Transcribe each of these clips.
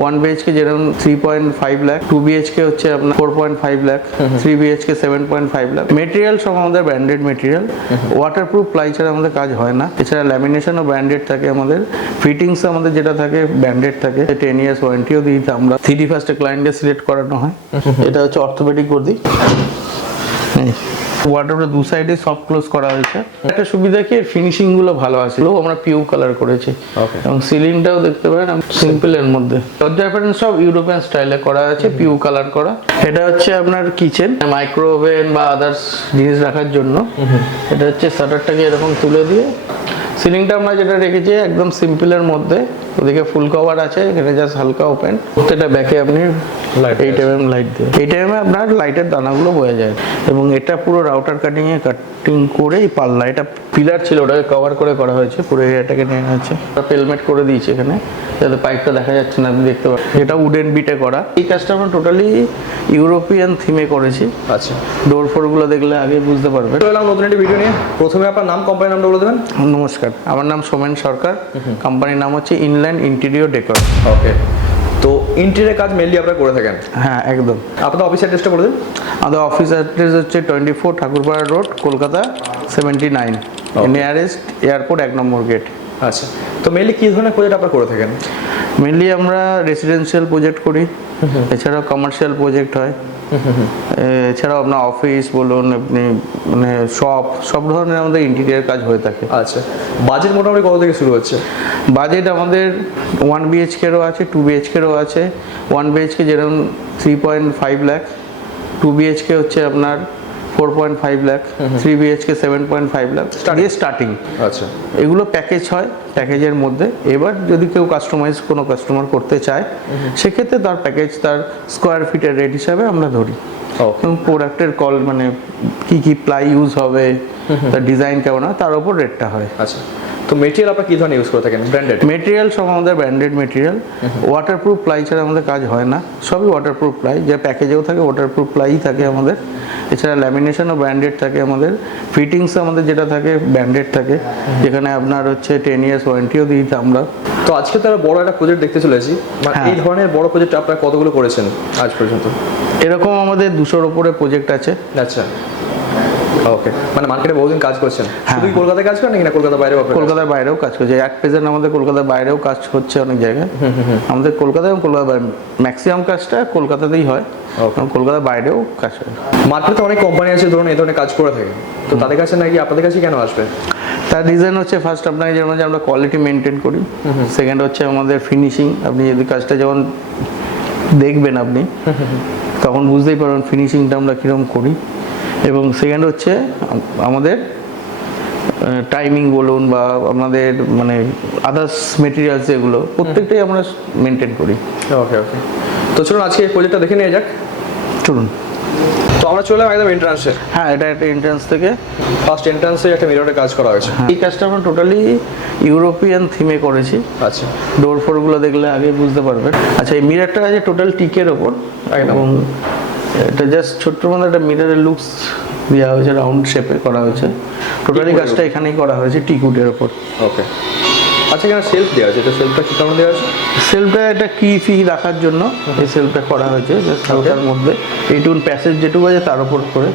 One BHK যেরকম three point five lakh two BHK হচ্ছে আপনার four point five lakh three BHK seven point five lakh material সব আমাদের branded material waterproof ply ছাড়া আমাদের কাজ হয় না। এছাড়া ল্যামিনেশনও ব্র্যান্ডেড থাকে আমাদের। ফিটিংস আমাদের যেটা থাকে ব্র্যান্ডেড থাকে। টেন ইয়ার্স ওয়ারেন্টিও দিই আমরা। থ্রি ডি ফার্স্টে ক্লায়েন্টকে সিলেক্ট করানো হয়। এটা হচ্ছে অর্থোপেডিক গদি ওয়াটারটা দু সাইডে সফট ক্লোজ করা হয়েছে। একটা সুবিধা কি ফিনিশিংগুলো ভালো আছে। আমরা পিউ কালার করেছি। এবং সিলিংটাও দেখতে পারেন সিম্পল এর মধ্যে। দরজা প্যাটার্ন সব ইউরোপিয়ান স্টাইলে করা আছে পিউ কালার করা। এটা হচ্ছে আপনার কিচেন মাইক্রোওভেন বা আদার্স জিনিস রাখার জন্য। এটা হচ্ছে শাটারটাকে এরকম তুলে দিয়ে। সিলিংটা আমরা যেটা রেখেছি একদম সিম্পলের মধ্যে। ওদিকে ফুল কভার আছে এখানে জাস্ট হালকা ওপেন প্রত্যেকটা ব্যাকে আপনি এইট এম লাইট দিয়ে। এই টাইমে আপনার লাইটের দানাগুলো বয়ে যায়। এবং এটা পুরো রাউটার কাটিং এ কাটিং করে এই পাল্লা এটা পিলার ছিল ওটাকে কভার করে করা হয়েছে পুরো এরিয়াটাকে নিয়ে আছে। পেলমেট করে দিয়েছে এখানে যাতে পাইপটা দেখা যাচ্ছে না আপনি দেখতে পাচ্ছেন। এটা উডেন বিটে করা। এই কাজটা আমরা টোটালি ইউরোপিয়ান থিমে করেছি। আচ্ছা। ডোর ফোরগুলো দেখলে আগে বুঝতে পারবেন। চলে এলাম নতুন একটি ভিডিও নিয়ে। প্রথমে আপনার নাম কোম্পানির নামটা বলে দেবেন। নমস্কার। আমার নাম সোমেন সরকার। কোম্পানির নাম হচ্ছে ইনল্যান্ড ইন্টেরিয়র ডেকর ওকে তো ইন্টেরিয়ার কাজ মেনলি আপনারা করে থাকেন? হ্যাঁ একদম। আপনাদের অফিস অ্যাড্রেসটা বলে দিন। আমাদের অফিস অ্যাড্রেস হচ্ছে twenty four Thakurpara road Kolkata seventy nine nearest airport এক নম্বর গেট আচ্ছা। তো মেনলি কী ধরনের প্রজেক্ট আপনারা করে থাকেন? মেনলি আমরা রেসিডেন্সিয়াল প্রজেক্ট করি। এছাড়াও কমার্শিয়াল প্রজেক্ট হয়। এছাড়াও আপনার অফিস বলুন আপনি মানে শপ সব ধরনের আমাদের ইন্টেরিয়ার কাজ হয়ে থাকে। আচ্ছা বাজেট মোটামুটি কত থেকে শুরু হচ্ছে? বাজেট আমাদের ওয়ান বিএইচকেরও আছে টু বিএইচকেরও আছে। ওয়ান বিএইচকে যেরকম three point five lakh two BHK হচ্ছে আপনার four point five lakh three BHK seven point five lakh দিয়ে স্টার্টিং আচ্ছা। এগুলো প্যাকেজ হয় প্যাকেজের মধ্যে। এবার যদি কেউ কাস্টমাইজ কোনো কাস্টমার করতে চায় সেক্ষেত্রে তার প্যাকেজ তার স্কোয়ার ফিটের রেট হিসাবে আমরা ধরি। এবং প্রোডাক্টের কল মানে কি কি প্লাই ইউজ হবে তার ডিজাইন কেমন হয় তার উপর রেটটা হয়। আচ্ছা। তো মেটেরিয়াল আপনারা কী ধরনের ইউজ করে থাকেন? ব্র্যান্ডেড মেটেরিয়াল সব আমাদের ব্র্যান্ডেড মেটেরিয়াল ওয়াটারপ্রুফ প্লাই ছাড়া আমাদের কাজ হয় না। সবই ওয়াটারপ্রুফ প্লাই যে প্যাকেজেও থাকে ওয়াটারপ্রুফ প্লাই থাকে আমাদের। এছাড়া ল্যামিনেশনও ব্র্যান্ডেড থাকে আমাদের। ফিটিংস আমাদের যেটা থাকে ব্র্যান্ডেড থাকে। যেখানে আপনার হচ্ছে টেন ইয়ার্স ওয়ারেন্টিও দিই আমরা। তো আজকে তারা বড় একটা প্রজেক্ট দেখতে চলেছি মানে হ্যাঁ। এই ধরনের বড় প্রজেক্ট আপনারা কতগুলো করেছেন আজ পর্যন্ত? এরকম আমাদের দুশোর ওপরে প্রজেক্ট আছে। আচ্ছা। ওকে মানে মার্কেটে বহুদিন কাজ করছেন। হ্যাঁ। শুধু কলকাতায় কাজ করেন নাকি না কলকাতা বাইরেও কলকাতার বাইরেও কাজ করছে। এক প্রেজেন্ট আমাদের কলকাতার বাইরেও কাজ হচ্ছে অনেক জায়গায়। আমাদের কলকাতায় এবং কলকাতা ম্যাক্সিমাম কাজটা কলকাতাতেই হয়. কলকাতার বাইরেও কাজ হয়। মার্কেটে অনেক কোম্পানি আছে ধরুন এই ধরনের কাজ করে থাকে। তো তাদের কাছে নাকি আপনাদের কাছে কেন আসবে? তার রিজন হচ্ছে ফার্স্ট আপনাকে যেমন যে আমরা কোয়ালিটি মেনটেন করি। সেকেন্ড হচ্ছে আমাদের ফিনিশিং আপনি যদি কাজটা যখন দেখবেন আপনি তখন বুঝতেই পারবেন ফিনিশিংটা আমরা কীরকম করি। এবং সেকেন্ড হচ্ছে আমাদের টাইমিং বলুন বা আমাদের মানে আদার্স মেটেরিয়ালস যেগুলো প্রত্যেকটাই আমরা মেনটেন করি। ওকে ওকে তো চলুন আজকে এই প্রজেক্টটা দেখে নিয়ে যাক। চলুন। তো আমরা চলে একদম এন্ট্রান্সে হ্যাঁ এটা একটা এন্ট্রান্স থেকে। ফার্স্ট এন্ট্রান্সে একটা মিররের কাজ করা হয়েছে। এই কাজটা আমরা টোটালি ইউরোপিয়ান থিমে করেছি। আচ্ছা। ডোর ফোরগুলো দেখলে আগে বুঝতে পারবেন। আচ্ছা এই মিরারটা আছে টোটাল টিকের ওপর। এবং এটা জাস্ট ছোট্ট মধ্যে একটা মিরারের লুকস দেওয়া হয়েছে রাউন্ড শেপে করা হয়েছে। টোটালি কাজটা এখানেই করা হয়েছে টিকুটের ওপর ওকে আচ্ছা এখানে সেলফ দেওয়া আছে এটা সেলফটা কি কারণে দেওয়া আছে? সেলফটা একটা কি ফি রাখার জন্য এই সেলফটা করা হয়েছে জাস্ট হালকার মধ্যে। এইটুকুন প্যাসেজ যেটুকু আছে তার উপর করে।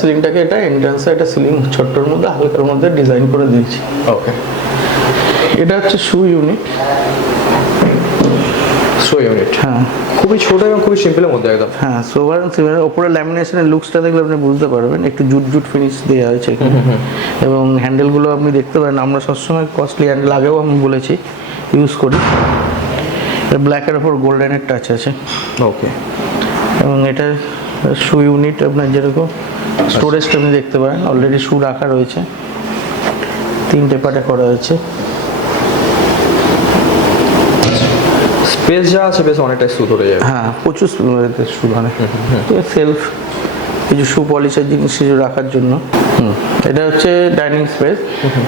সিলিংটাকে এটা এন্ট্রান্সে একটা সিলিং ছোট্টর মধ্যে হালকার মধ্যে ডিজাইন করে দিয়েছি। ওকে এটা হচ্ছে শু ইউনিট শো ইউনিট হ্যাঁ। খুবই ছোট এবং খুবই সিম্পলের মধ্যে একদম। হ্যাঁ সোভার সিমের ওপরে ল্যামিনেশনের লুকসটা দেখলে আপনি বুঝতে পারবেন। একটু জুট জুট ফিনিশ দেওয়া হয়েছে এখানে। এবং হ্যান্ডেলগুলো আপনি দেখতে পারেন। আমরা সবসময় কস্টলি হ্যান্ডেল আগেও আমি বলেছি ইউজ করি। ব্ল্যাকের ওপর গোল্ডেনের টাচ আছে। ওকে এবং এটা শু ইউনিট আপনার যেরকম স্টোরেজটা আপনি দেখতে পারেন। অলরেডি শু রাখা রয়েছে। তিনটে পার্টে করা হয়েছে। স্পেস যা আছে বেশ অনেকটাই সুদ ধরে যাবে। হ্যাঁ প্রচুর শু মানে। সেলফ কিছু শু পলিশের জিনিস কিছু রাখার জন্য। এটা হচ্ছে ডাইনিং স্পেস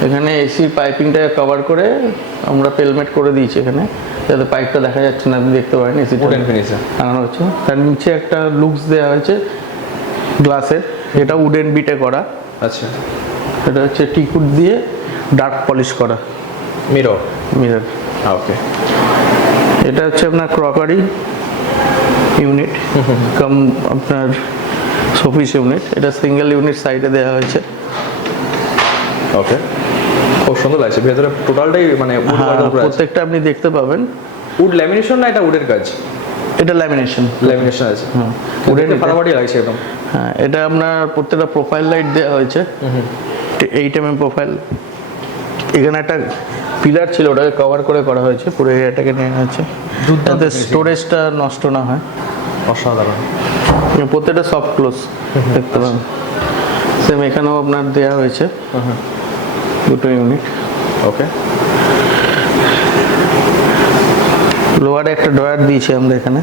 এখানে এসি পাইপিংটা কভার করে আমরা পেলমেট করে দিয়েছি এখানে। যাতে পাইপটা দেখা যাচ্ছে না আপনি দেখতে পারেন এসি। লাগানো হচ্ছে তার নিচে একটা লুকস দেওয়া হয়েছে গ্লাসের এটা উডেন বিটে করা। আচ্ছা। এটা হচ্ছে টিকুট দিয়ে ডার্ক পলিশ করা। মিরর মিরর ওকে এটা হচ্ছে আপনার ক্রকারি ইউনিট। কাম আপনার শোপিস ইউনিট। এটা সিঙ্গেল ইউনিট সাইডে দেওয়া হয়েছে। ওকে। খুব সুন্দর লাগছে। ভেতরে টোটালটাই মানে হ্যাঁ, প্রত্যেকটা আপনি দেখতে পাবেন। উড ল্যামিনেশন না এটা উডের কাজ? এটা ল্যামিনেশন ল্যামিনেশন আছে। হ্যাঁ উডের ফাটাফাটি লাগছে একদম। হ্যাঁ এটা আপনার প্রত্যেকটা প্রোফাইল লাইট দেওয়া হয়েছে। এইট এম এম প্রোফাইল এখানে একটা পিলার ছিল ওটাকে কভার করে করা হয়েছে পুরো এরিয়াটাকে নেওয়া হয়েছে। যাতে স্টোরেজটা নষ্ট না হয়। অসাধারণ। প্রত্যেকটা সফট ক্লোজ দেখতে পাবেন। সেম এখানেও আপনার দেওয়া হয়েছে। দুটো ইউনিট ওকে লোয়ারে একটা ড্রয়ার দিয়েছি আমরা এখানে।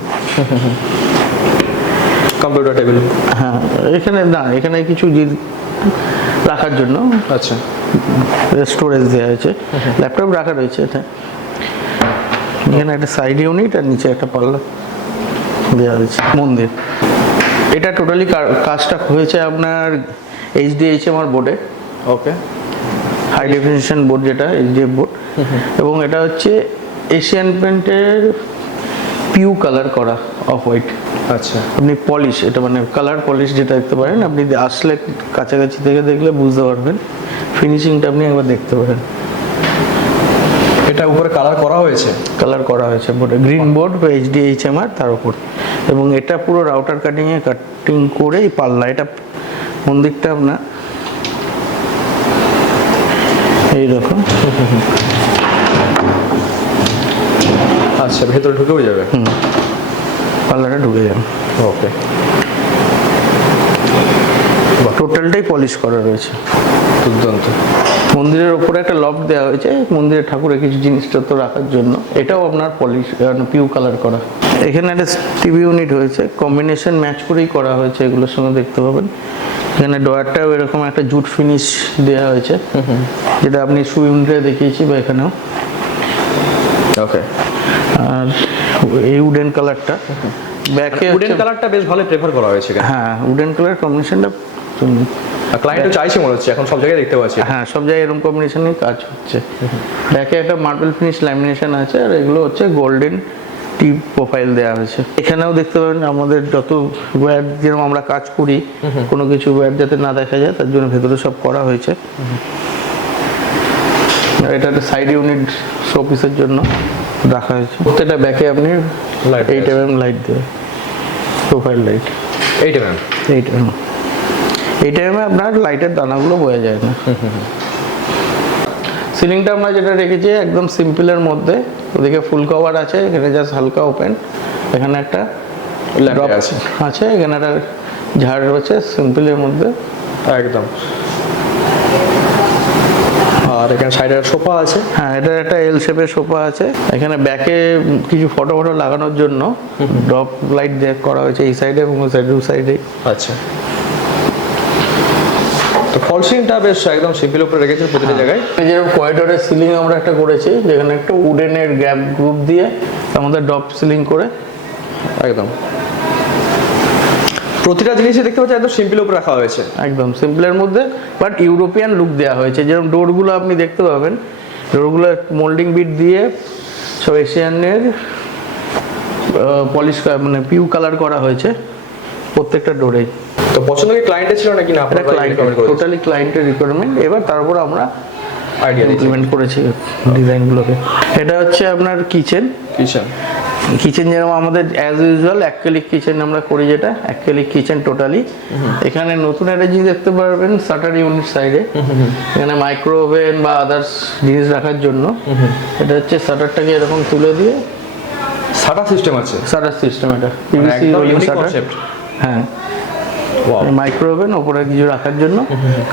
কম্পিউটার টেবিল হ্যাঁ এখানে না এখানে কিছু রাখার জন্য। আচ্ছা। স্টোরেজ দেওয়া হয়েছে। ল্যাপটপ রাখা রয়েছে এটা এখানে একটা সাইড ইউনিট আর নিচে একটা পাল্লা দেওয়া হয়েছে। মন্দির। এটা টোটালি কাজটা হয়েছে আপনার এইচডিএইচএম আর বোর্ডে ওকে হাই ডেফিনেশন বোর্ড যেটা এইচডিএফ বোর্ড এবং এটা হচ্ছে এশিয়ান পেন্টের পিউ কালার করা। অফ হোয়াইট আচ্ছা। আপনি পলিশ এটা মানে কালার পলিশ যেটা দেখতে পারেন আপনি আসলে কাছাকাছি থেকে দেখলে বুঝতে পারবেন। ফিনিশিংটা আপনি একবার দেখতে পারেন। এটা উপরে কালার করা হয়েছে? কালার করা হয়েছে বোর্ডে গ্রিন বোর্ড বা এইচডিএইচএমআর তার উপর। এবং এটা পুরো রাউটার কাটিংয়ে কাটিং করে এই পাল্লা। এটা মন্দিরটা আপনার? এইরকম আচ্ছা ভেতরে ঢুকেও যাবে। পাল্লাটা ঢুকে যাবে ওকে। টোটালটাই পলিশ করা রয়েছে। দুর্দান্ত। মন্দিরের ওপরে একটা লফট দেওয়া হয়েছে মন্দিরের ঠাকুরের কিছু জিনিসপত্র রাখার জন্য। এটাও আপনার পলিশ পিউ কালার করা। এখানে একটা টিভি ইউনিট হয়েছে কম্বিনেশন ম্যাচ করেই করা হয়েছে এগুলোর সঙ্গে দেখতে পাবেন। এখানে ডয়ারটাও এরকম একটা জুট ফিনিশ দেওয়া হয়েছে যেটা আপনি ইউনিটে দেখিয়েছি বা এখানেও। ওকে। আর এই উডেন কালারটা ব্যাকে উডেন কালারটা বেশ ভালো প্রেফার করা হয়েছে হ্যাঁ উডেন কালার কম্বিনেশনটা ক্লায়েন্টও চাইছে মনে হচ্ছে এখন সব জায়গায় দেখতে পাচ্ছি। হ্যাঁ সব জায়গায় এরকম কম্বিনেশনই কাজ হচ্ছে। ব্যাকে একটা মার্বেল ফিনিশ ল্যামিনেশন আছে আর এগুলো হচ্ছে গোল্ডেন টিপ প্রোফাইল দেওয়া হয়েছে। এখানেও দেখতে পাবেন আমাদের যত ওয়্যার যেরকম আমরা কাজ করি কোনো কিছু ওয়্যার যাতে না দেখা যায় তার জন্য ভেতরে সব করা হয়েছে। এটা একটা সাইড ইউনিট শোপিসের জন্য। রাখা হয়েছে। প্রত্যেকটা ব্যাকে আপনি এইট এম এম লাইট দেবে প্রোফাইল লাইট এইটা ম্যাম এইট এম এই টাইমে আপনার লাইটের দানাগুলো বোঝা যায় না। সিলিংটা আমরা যেটা রেখেছি একদম সিম্পলের মধ্যে। ওদিকে ফুল কভার আছে এখানে জাস্ট হালকা ওপেন এখানে একটা আছে। আছে এখানে একটা ঝাড় রয়েছে সিম্পলের মধ্যে। একদম। আর এখানে সাইডে সোফা আছে। হ্যাঁ এটা একটা এল শেপের সোফা আছে। এখানে ব্যাকে কিছু ফটো ফটো লাগানোর জন্য ড্রপ লাইট করা হয়েছে এই সাইডে এবং ওই সাইডে দু সাইডে আচ্ছা। তো ফল সিলিংটা বেশ একদম সিম্পল উপরে রেখেছেন প্রতিটা জায়গায়। এই যেরকম করিডোরের সিলিং আমরা একটা করেছি যেখানে একটা উডেনের গ্যাপ গ্রুপ দিয়ে আমাদের ডপ সিলিং করে একদম। প্রতিটা জিনিসই দেখতে পাচ্ছি একদম সিম্পল উপরে রাখা হয়েছে। একদম সিম্পলের মধ্যে বাট ইউরোপিয়ান লুক দেওয়া হয়েছে। যেরকম ডোরগুলো আপনি দেখতে পাবেন ডোরগুলো মোল্ডিং বিট দিয়ে সব এশিয়ানের পলিশ মানে পিউ কালার করা হয়েছে প্রত্যেকটা ডোরেই তো পছন্দ কি ক্লায়েন্টের ছিল নাকি না? আপনারা ক্লায়েন্ট টোটালি ক্লায়েন্টের রিকোয়ারমেন্ট এবার তার উপর আমরা আইডিয়া ইমপ্লিমেন্ট করেছি ডিজাইনগুলোকে এটা হচ্ছে আপনার কিচেন কিচেন কিচেন যেরকম আমাদের অ্যাজ ইউজুয়াল অ্যাক্রিলিক কিচেন আমরা করি যেটা অ্যাক্রিলিক কিচেন টোটালি এখানে নতুন একটা জিনিস দেখতে পারবেন শাটার ইউনিট সাইডে এখানে মাইক্রোওভেন বা আদার্স জিনিস রাখার জন্য। এটা হচ্ছে শাটারটাকে এরকম তুলে দিয়ে। সাটা সিস্টেম আছে। শাটার সিস্টেম এটা। মানে পিভিসি রোলিং শাটার হ্যাঁ। ওয়াও মাইক্রো ওভেন ওপরে কিছু রাখার জন্য।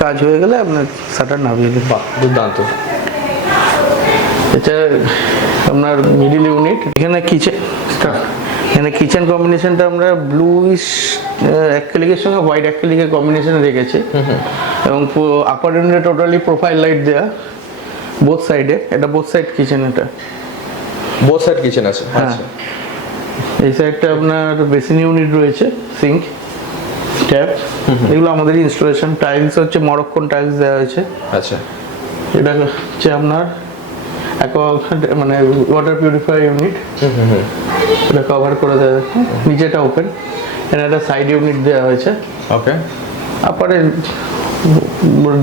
কাজ হয়ে গেলে আপনার শাটার নামিয়ে দেবেন। বাহ দুর্দান্ত। এটা আপনার মিডিল ইউনিট এখানে কিচেন এখানে কিচেন কম্বিনেশনটা আমরা ব্লুইশ অ্যাক্রিলিকের সঙ্গে হোয়াইট অ্যাক্রিলিকের কম্বিনেশন রেখেছি। এবং আপার ইউনিটে টোটালি প্রোফাইল লাইট দেওয়া বোথ সাইডে এটা বোথ সাইড কিচেন এটা। বোথ সাইড কিচেন আছে হ্যাঁ। আচ্ছা। এই সাইডটা আপনার বেসিন ইউনিট রয়েছে সিঙ্ক ট্যাপ এগুলো আমাদের ইনস্টলেশন টাইলস হচ্ছে মরক্কন টাইলস দেওয়া হয়েছে। আচ্ছা। এটা হচ্ছে আপনার অ্যাকোয়া মানে ওয়াটার পিউরিফায়ার ইউনিট এটা কভার করে দেওয়া নিচেটা ওপেন এখানে একটা সাইড ইউনিট দেওয়া হয়েছে। ওকে আপারে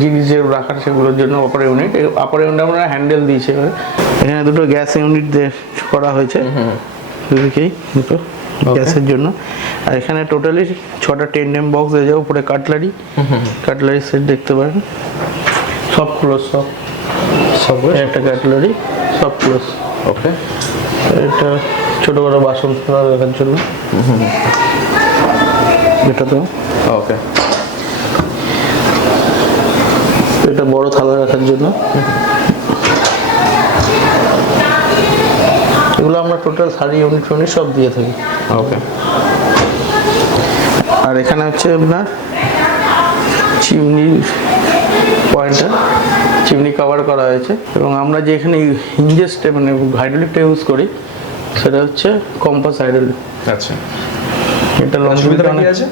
জিনিস যে রাখার সেগুলোর জন্য অপার ইউনিট আপার ইউনিট আমরা হ্যান্ডেল দিয়েছে। এখানে দুটো গ্যাস ইউনিট করা হয়েছে। দুদিকেই দুটো গ্যাসের জন্য। আর এখানে টোটালি ছটা টেন এম বক্স হয়ে যাবে উপরে কাটলারি কাটলারি সেট দেখতে পারেন। সব ক্লোজ সব। সব একটা কাটলারি সব ক্লোজ ওকে। এটা ছোট বড় বাসন রাখার জন্য। এটা তো? ওকে। এটা বড় থালা রাখার জন্য। এগুলো আমরা টোটাল শাড়ি ইউনিট ইউনিট সব দিয়ে থাকি। ওকে। আর এখানে হচ্ছে আপনার চিমনি পয়েন্টটা চিমনি কভার করা হয়েছে এবং আমরা যে এখানে হিঞ্জেসটা মানে হাইড্রোলিকটা ইউজ করি সেটা হচ্ছে কম্পাস হাইড্রোলিক আচ্ছা। এটা লংজিভিটি অনেক আছে?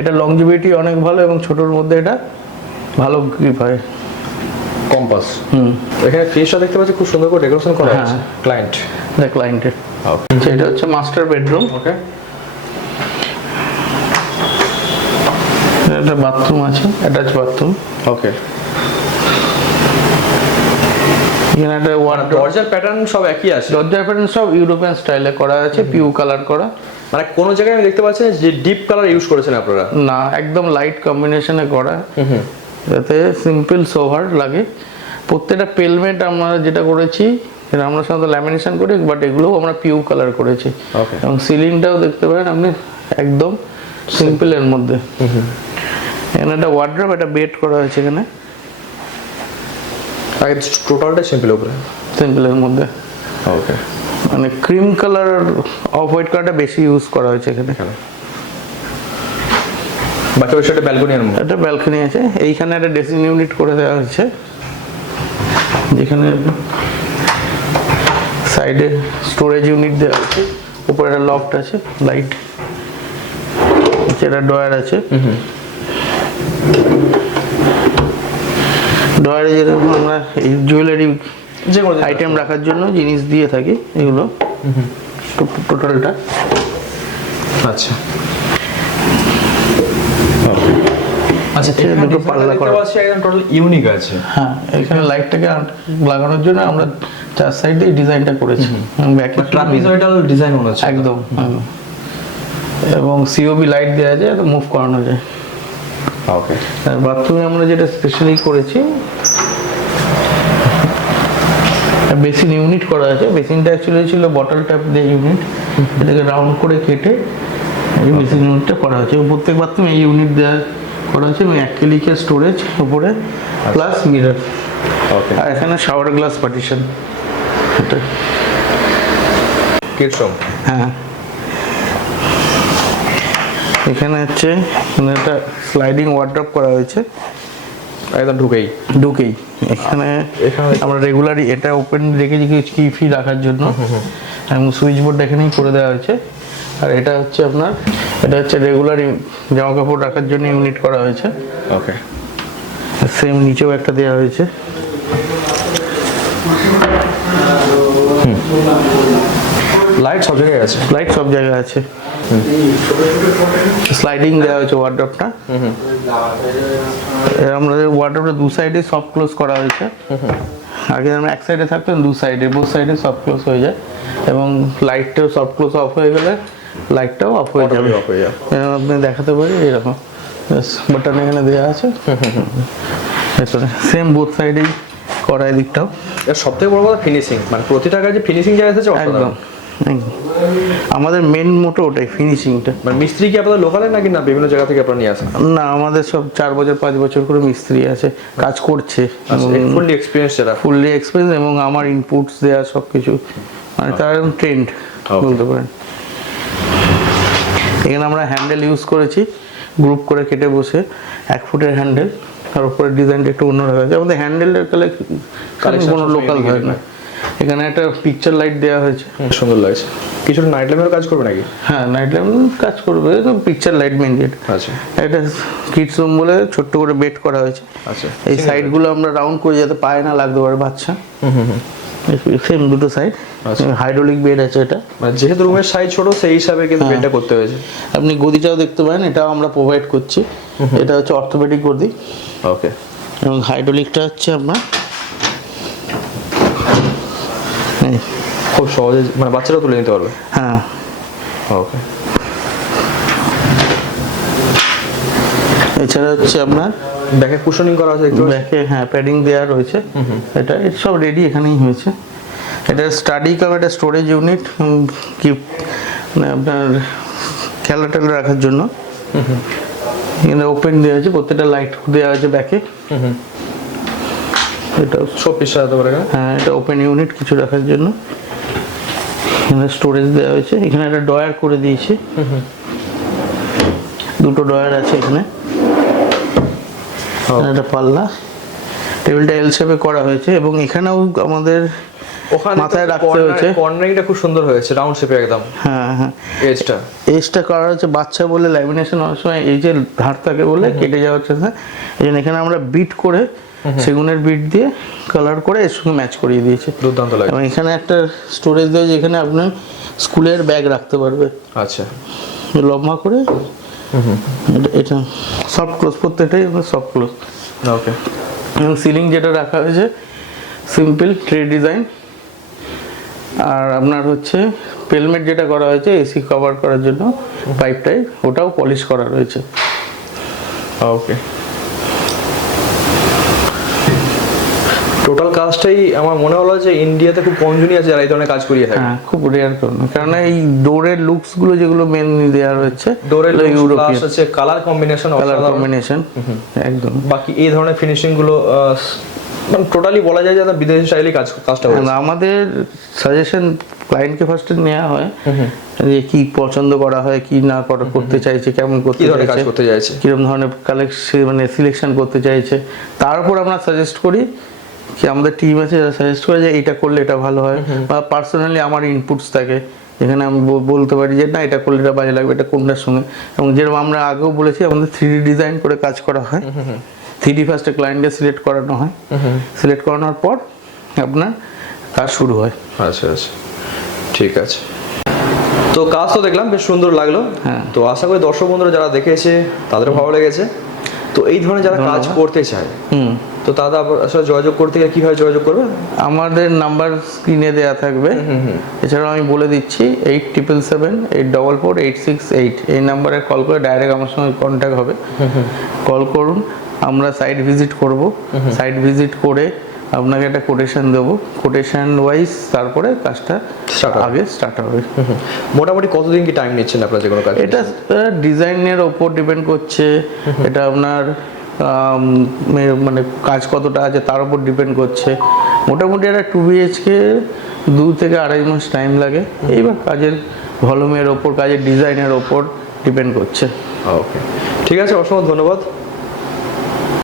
এটা লংজিভিটি অনেক ভালো এবং ছোটোর মধ্যে এটা ভালো গ্রিপ হয়। কম্পাস হুম। এখানে ফেসটা দেখতে পাচ্ছি খুব সুন্দর করে ডেকোরেশন করা। আছে ক্লায়েন্ট দ্য ক্লায়েন্টের ওকে এটা হচ্ছে মাস্টার বেডরুম ওকে একটা বাথরুম আছে অ্যাটাচ বাথরুম ওকে এখানে একটা ওয়ার্ড্রপ দরজার প্যাটার্ন সব একই আছে। দরজার প্যাটার্ন সব ইউরোপিয়ান স্টাইলে করা আছে পিউ কালার করা। মানে কোনো জায়গায় আমি দেখতে পাচ্ছি যে ডিপ কালার ইউজ করেছেন আপনারা। না একদম লাইট কম্বিনেশনে করা। যাতে সিম্পল সোভার লাগে। প্রত্যেকটা পেলমেন্ট আমরা যেটা করেছি আমরা সাধারণত ল্যামিনেশন করি বাট এগুলোও আমরা পিউ কালার করেছি. এবং সিলিংটাও দেখতে পারেন আপনি একদম সিম্পলের মধ্যে। এখানে একটা ওয়ার্ড্রপ একটা বেড করা হয়েছে এখানে। আগে টোটালটা সিম্পল উপরে। সিম্পলের মধ্যে। ওকে মানে ক্রিম কালার অফ হোয়াইট কালারটা বেশি ইউজ করা হয়েছে এখানে। বাকি ওই সাইডে ব্যালকনি আর একটা ব্যালকনি আছে। এইখানে একটা ড্রেসিং ইউনিট করে দেওয়া হচ্ছে যেখানে সাইডে স্টোরেজ ইউনিট দেওয়া আছে। উপরে একটা লফট আছে লাইট একটা ডয়ার আছে। ডয়ারে যেরকম আমরা এই জুয়েলারি যে কোনো আইটেম রাখার জন্য জিনিস দিয়ে থাকি এগুলো। টোটালটা আচ্ছা। আচ্ছা দুটো পাল্লা করা। পাচ্ছি একদম টোটাল ইউনিক আছে। হ্যাঁ এখানে লাইটটাকে লাগানোর জন্য আমরা চার সাইডে এই ডিজাইনটা করেছি। ব্যাকে ট্রাপিজয়েডাল ডিজাইন মনে হচ্ছে। একদম। এবং সিওবি লাইট দেওয়া যায় মুভ করানো যায়। ওকে বাথরুমে আমরা যেটা স্পেশালি করেছি বেসিন ইউনিট করা আছে। বেসিনটা অ্যাকচুয়ালি ছিল বটল ট্যাপ দিয়ে ইউনিট এটাকে রাউন্ড করে কেটে এই বেসিন ইউনিটটা করা হয়েছে। প্রত্যেক বাথরুমে এই ইউনিট দেওয়া করা হয়েছে এবং অ্যাক্রিলিকের স্টোরেজ উপরে প্লাস মিরর ওকে আর এখানে শাওয়ার গ্লাস পার্টিশন এটা। কিডস হ্যাঁ। এখানে হচ্ছে একটা স্লাইডিং ওয়ার্ড্রপ করা হয়েছে। একদম ঢুকেই। ঢুকেই। এখানে এখানে- আমরা রেগুলারই এটা ওপেন রেখেছি কি ফি রাখার জন্য। এবং সুইচ বোর্ড এখানেই করে দেওয়া হয়েছে। আর এটা হচ্ছে আপনার এটা হচ্ছে রেগুলার জামা কাপড় রাখার জন্য ইউনিট করা হয়েছে। ওকে সেম নিচেও একটা দেওয়া হয়েছে। লাইট সব জায়গায় আছে। লাইট সব জায়গায় আছে। স্লাইডিং দেওয়া হয়েছে ওয়ার্ড্রপটা আমাদের ওয়ার্ড্রপটা দু সাইডে সফট ক্লোজ করা হয়েছে। আগে আমরা এক সাইডে থাকতাম দু সাইডে বোথ সাইডে সফট ক্লোজ হয়ে যায়। এবং লাইটটাও সফট ক্লোজ অফ হয়ে গেলে লাইটটাও অফ হয়ে যাবে। অফ হয়ে যাবে। আপনি দেখাতে পারি এরকম। বাটন এখানে দেওয়া আছে। সেম বোথ সাইডেই করা এদিকটাও। এর সব থেকে বড় কথা ফিনিশিং মানে প্রতিটা কাজে ফিনিশিং যা এসেছে একদম। আমাদের মেন মোটো ওটাই ফিনিশিংটা মানে মিস্ত্রি কি আপনাদের লোকালে নাকি না বিভিন্ন জায়গা থেকে আপনারা নিয়ে আসেন? না আমাদের সব চার বছর পাঁচ বছর করে মিস্ত্রি আছে কাজ করছে। ফুললি এক্সপিরিয়েন্স যারা? ফুললি এক্সপেন্স এবং আমার ইনপুটস দেওয়া সব কিছু মানে তার একদম ট্রেন্ড. বলতে পারেন। এখানে আমরা হ্যান্ডেল ইউজ করেছি গ্রুপ করে কেটে বসে এক ফুটের হ্যান্ডেল তার উপরে ডিজাইনটা একটু অন্য রাখা আছে। আমাদের হ্যান্ডেলটার কালে Collection কোনো লোকাল হয় না। এখানে একটা পিকচার লাইট দেওয়া হয়েছে। সুন্দর লাগছে। কিছু নাইট ল্যাম্পের কাজ করবে নাকি? হ্যাঁ নাইট ল্যাম্প কাজ করবে পিকচার লাইট মেন গেট আচ্ছা। একটা কিডস রুম বলে ছোট্ট করে বেড করা হয়েছে। আচ্ছা। এই সাইডগুলো আমরা রাউন্ড করে যাতে পায়ে না লাগতে পারে বাচ্চা। হুম হুম সেম দুটো সাইড আচ্ছা। হাইড্রোলিক বেড আছে এটা। মানে যেহেতু রুমের সাইজ ছোট সেই হিসাবে কিন্তু হ্যাঁ। বেডটা করতে হয়েছে। আপনি গদিটাও দেখতে পারেন এটাও আমরা প্রোভাইড করছি। এটা হচ্ছে অর্থোপেডিক গদি। ওকে এবং হাইড্রোলিকটা হচ্ছে আপনার খুব সহজে মানে বাচ্চারা তুলে নিতে পারবে? হ্যাঁ। ওকে এছাড়া হচ্ছে আপনার ব্যাকে কুশনিং করা আছে একটু? ব্যাকে হ্যাঁ প্যাডিং দেওয়া রয়েছে। এটা এটা সব রেডি এখানেই হয়েছে। এটা স্টাডি কাম একটা স্টোরেজ ইউনিট কি মানে আপনার খেলা টেলা রাখার জন্য। এখানে ওপেন দেওয়া আছে প্রত্যেকটা লাইট দেওয়া আছে ব্যাকে। এটা সব পিস সাজাতে পারে হ্যাঁ এটা ওপেন ইউনিট কিছু রাখার জন্য। এখানে স্টোরেজ দেওয়া হয়েছে। এখানে একটা ডয়ার করে দিয়েছি। দুটো ডয়ার আছে এখানে। একটা পাল্লা। টেবিলটা এল শেপে করা হয়েছে এবং এখানেও আমাদের ওখানে মাথায় রাখতে হয়েছে। কর্নারিংটা খুব সুন্দর হয়েছে রাউন্ড শেপে একদম। হ্যাঁ হ্যাঁ। এজটা এজটা করা হচ্ছে বাচ্চা বলে ল্যামিনেশন অনেক সময় এই যে ধার থাকে বলে কেটে যাওয়ার চান্স এই জন্য এখানে আমরা বিট করে সেগুনের বিট দিয়ে কালার করে এর সঙ্গে ম্যাচ করিয়ে দিয়েছে। দুর্দান্ত লাগে এবং এখানে একটা স্টোরেজ দেওয়া যেখানে আপনি স্কুলের ব্যাগ রাখতে পারবে। আচ্ছা। লম্বা করে। এটা- এটা সফট ক্লোজ প্রত্যেকটাই সফট ক্লোজ ওকে এবং সিলিং যেটা রাখা হয়েছে সিম্পল ট্রে ডিজাইন আর আপনার হচ্ছে পেলমেট যেটা করা হয়েছে এসি কভার করার জন্য পাইপটাই ওটাও পলিশ করা রয়েছে। ওকে টোটাল কাজটাই আমার মনে হলো যে ইন্ডিয়াতে খুব কম জনই আছে যারা এই ধরনের কাজ করিয়ে থাকে। হ্যাঁ খুব রেয়ার কারণ। কারণ এই ডোরের লুকসগুলো যেগুলো মেনলি দেওয়া রয়েছে ডোরের ইউরোপিয়ান হচ্ছে কালার কম্বিনেশন কালার কম্বিনেশন একদম। বাকি এই ধরনের ফিনিশিংগুলো মানে টোটালি বলা যায় যে বিদেশি স্টাইলে কাজ কাজটা আর হয়েছে। আমাদের সাজেশন ক্লায়েন্টকে ফার্স্টে নেওয়া হয় যে কি পছন্দ করা হয় কি না করা করতে চাইছে কেমন করতে কি ধরনের কাজ চাইছে করতে চাইছে? কীরকম ধরনের কালেকশন মানে সিলেকশন করতে চাইছে তারপর আমরা সাজেস্ট করি কি আমাদের টিম আছে যারা সাজেস্ট করে যে এটা করলে এটা ভালো হয়। বা পার্সোনালি আমার ইনপুটস থাকে। এখানে আমি বল- বলতে পারি যে না এটা করলে এটা বাজে লাগবে এটা কোনটার সঙ্গে? এবং যেরকম আমরা আগেও বলেছি আমাদের থ্রি ডিজাইন করে কাজ করা হয়। থ্রি ডি ফার্স্টে ক্লায়েন্টকে সিলেক্ট করানো হয়। সিলেক্ট করানোর পর আপনার কাজ শুরু হয়। আচ্ছা আচ্ছা। ঠিক আছে। তো কাজ তো দেখলাম বেশ সুন্দর লাগল। হ্যাঁ। তো আশা করি দর্শক বন্ধুরা যারা দেখেছে তাদের ভালো লেগেছে। তো এই ধরনের যারা কাজ করতে চায় হুম। তো তারা আসলে যোগাযোগ করতে গেলে কীভাবে যোগাযোগ করবে আমাদের নাম্বার স্ক্রিনে দেওয়া থাকবে। এছাড়াও আমি বলে দিচ্ছি eight triple seven eight double four eight six eight এই নাম্বারে কল করে ডাইরেক্ট আমার সঙ্গে কন্ট্যাক্ট হবে। কল করুন আমরা সাইট ভিজিট করব। সাইট ভিজিট করে আপনাকে একটা কোটেশন দেবো। কোটেশন ওয়াইজ তারপরে কাজটা। আগে স্টার্ট হবে। মোটামুটি কতদিন কি টাইম নিচ্ছেন আপনারা যে কোনো কাজ এটা ডিজাইনের ওপর ডিপেন্ড করছে। এটা আপনার মানে কাজ কতটা আছে তার উপর ডিপেন্ড করছে। মোটামুটি একটা টু বিএইচকে দু থেকে আড়াই মাস টাইম লাগে। এইবার কাজের ভলিউমের ওপর, কাজের ডিজাইনের ওপর ডিপেন্ড করছে। ওকে ঠিক আছে, অসংখ্য ধন্যবাদ।